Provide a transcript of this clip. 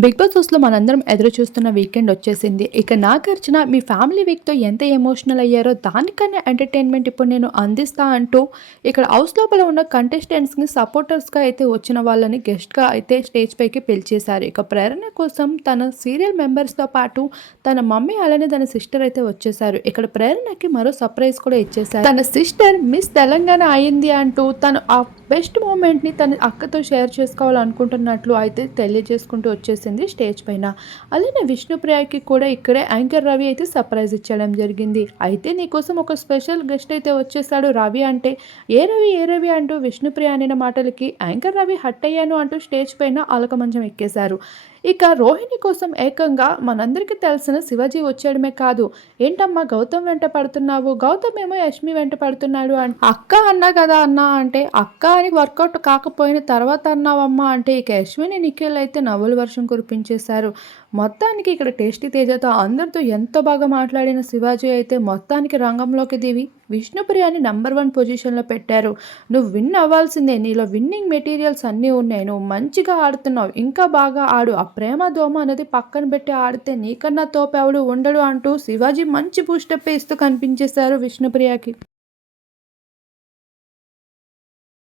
Big boss హౌస్‌లో మనందరం ఎదురు చూస్తున్న వీకెండ్ వచ్చేసింది. ఇక నాగార్జున మీ ఫ్యామిలీ వీక్‌తో ఎంత ఎమోషనల్ అయ్యారో దానికన్నా ఎంటర్‌టైన్‌మెంట్ ఇప్పుడు నేను అందిస్తా అంటూ ఇక్కడ హౌస్ లోపల ఉన్న కంటెస్టెంట్స్‌ని సపోర్టర్స్‌గా అయితే వచ్చిన వాళ్ళని గెస్ట్‌గా అయితే స్టేజ్ పైకి పిలిచేశారు. ఇక ప్రేరణ కోసం తన సీరియల్ మెంబర్స్‌తో పాటు తన మమ్మీ అలానే తన సిస్టర్ అయితే వచ్చేశారు. ఇక్కడ ప్రేరణకి మరో సర్ప్రైజ్ కూడా ఇచ్చేశారు. తన సిస్టర్ మిస్ తెలంగాణ అయింది అంటూ తను ఆ బెస్ట్ మూమెంట్‌ని తన అక్కతో షేర్ చేసుకోవాలనుకుంటున్నట్లు అయితే తెలియజేసుకుంటూ వచ్చేసింది స్టేజ్ పైన. అలానే విష్ణుప్రియకి కూడా ఇక్కడే యాంకర్ రవి అయితే సర్ప్రైజ్ ఇచ్చడం జరిగింది. అయితే నీకోసం ఒక స్పెషల్ గెస్ట్ అయితే వచ్చేసాడు రవి అంటే, "ఏ రవి? ఏ రవి?" అంటూ విష్ణుప్రియ అనిన మాటలకి యాంకర్ రవి హర్ట్ అయ్యాను అంటూ స్టేజ్ పైన అలక మంచం ఎక్కేశారు. ఇక రోహిణి కోసం ఏకంగా మనందరికీ తెలిసిన శివాజీ వచ్చేయడమే కాదు, "ఏంటమ్మా గౌతమ్ వెంట పడుతున్నావు? గౌతమ్ ఏమో యష్మి వెంట పడుతున్నాడు" అక్క అన్నా కదా అన్నా అంటే, "అక్క అని వర్కౌట్ కాకపోయిన తర్వాత అన్నావమ్మా" అంటే ఇక యశ్విని నిఖిల్ అయితే నవ్వుల వర్షం కురిపించేశారు. మొత్తానికి ఇక్కడ టేస్టీ తేజతో అందరితో ఎంతో బాగా మాట్లాడిన శివాజీ అయితే మొత్తానికి రంగంలోకి దిగి విష్ణుప్రియని నంబర్ 1 పొజిషన్లో పెట్టారు. "నువ్వు విన్ అవ్వాల్సిందే, నీలో విన్నింగ్ మెటీరియల్స్ అన్నీ ఉన్నాయి, నువ్వు మంచిగా ఆడుతున్నావు, ఇంకా బాగా ఆడు, ఆ ప్రేమ దోమ అనేది పక్కన పెట్టి ఆడితే నీకన్నా తోపెవడు ఉండడు" అంటూ శివాజీ మంచి బూస్టప్ ఇస్తూ కనిపించేశారు విష్ణుప్రియకి.